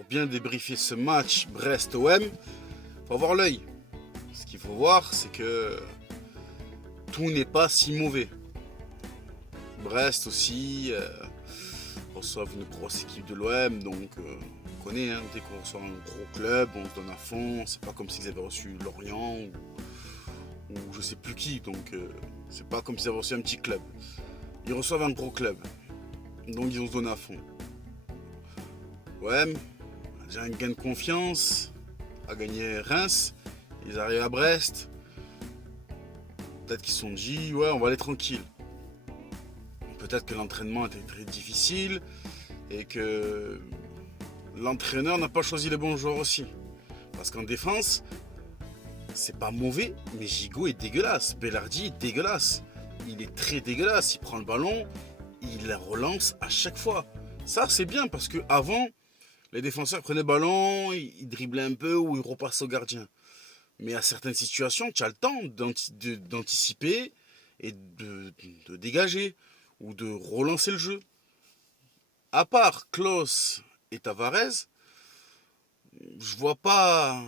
pour bien débriefer ce match Brest-OM, faut avoir l'œil. Ce qu'il faut voir, c'est que tout n'est pas si mauvais. Brest aussi reçoivent une grosse équipe de l'OM, donc on connaît, hein, dès qu'on reçoit un gros club, on se donne à fond. C'est pas comme s'ils avaient reçu Lorient ou je sais plus qui, donc c'est pas comme s'ils avaient reçu un petit club. Ils reçoivent un gros club, donc ils vont se donner à fond. OM a déjà un gain de confiance, a gagné Reims, ils arrivent à Brest. Peut-être qu'ils se sont dit, ouais, on va aller tranquille. Peut-être que l'entraînement était très difficile et que l'entraîneur n'a pas choisi les bons joueurs aussi. Parce qu'en défense, c'est pas mauvais, mais Gigot est dégueulasse. Bellardi est dégueulasse. Il est très dégueulasse. Il prend le ballon, il la relance à chaque fois. Ça, c'est bien parce que avant, les défenseurs prenaient le ballon, ils driblaient un peu ou ils repassaient au gardien. Mais à certaines situations, tu as le temps d'anticiper et de dégager ou de relancer le jeu. À part Klose et Tavares, je vois pas,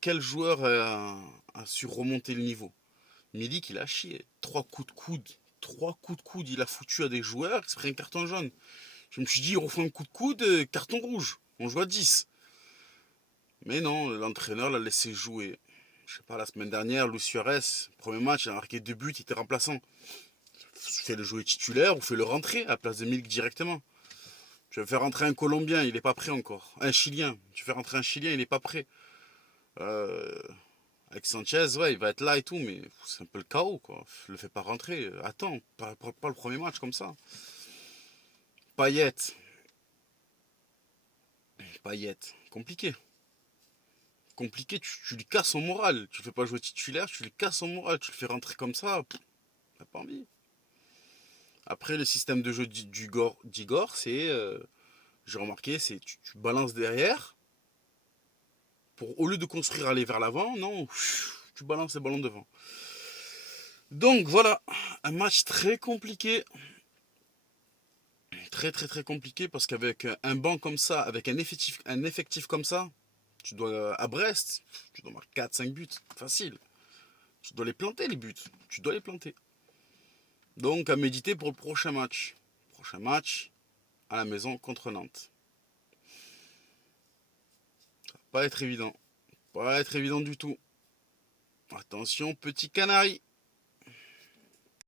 quel joueur a su remonter le niveau. Milik, il a chié. Trois coups de coude, il a foutu à des joueurs, il se pris un carton jaune. Je me suis dit, il refait un coup de coude, carton rouge. On joue à 10. Mais non, l'entraîneur l'a laissé jouer. Je sais pas, la semaine dernière, Luis Suarez, premier match, il a marqué 2 buts, il était remplaçant. Fais le jouer titulaire ou fais le rentrer à la place de Milik directement. Tu vas faire rentrer un Colombien, il n'est pas prêt encore. Un Chilien, tu fais rentrer un Chilien, il n'est pas prêt. Avec Sanchez, ouais, il va être là et tout, mais c'est un peu le chaos, quoi. Le fais pas rentrer. Attends, pas le premier match comme ça. Payet, compliqué. Compliqué, tu lui casses son moral. Tu le fais pas jouer titulaire, tu lui casses son moral. Tu le fais rentrer comme ça, t'as pas envie. Après, le système de jeu d'Igor, c'est, j'ai remarqué, c'est tu balances derrière. Au lieu de construire aller vers l'avant, non, tu balances les ballons devant. Donc voilà, un match très compliqué. Très très très compliqué parce qu'avec un banc comme ça, avec un effectif comme ça, tu dois à Brest, tu dois marquer 4-5 buts, facile. Tu dois les planter les buts, tu dois les planter. Donc à méditer pour le prochain match. Prochain match à la maison contre Nantes. Ça va pas être évident. Pas être évident du tout. Attention, petit canari.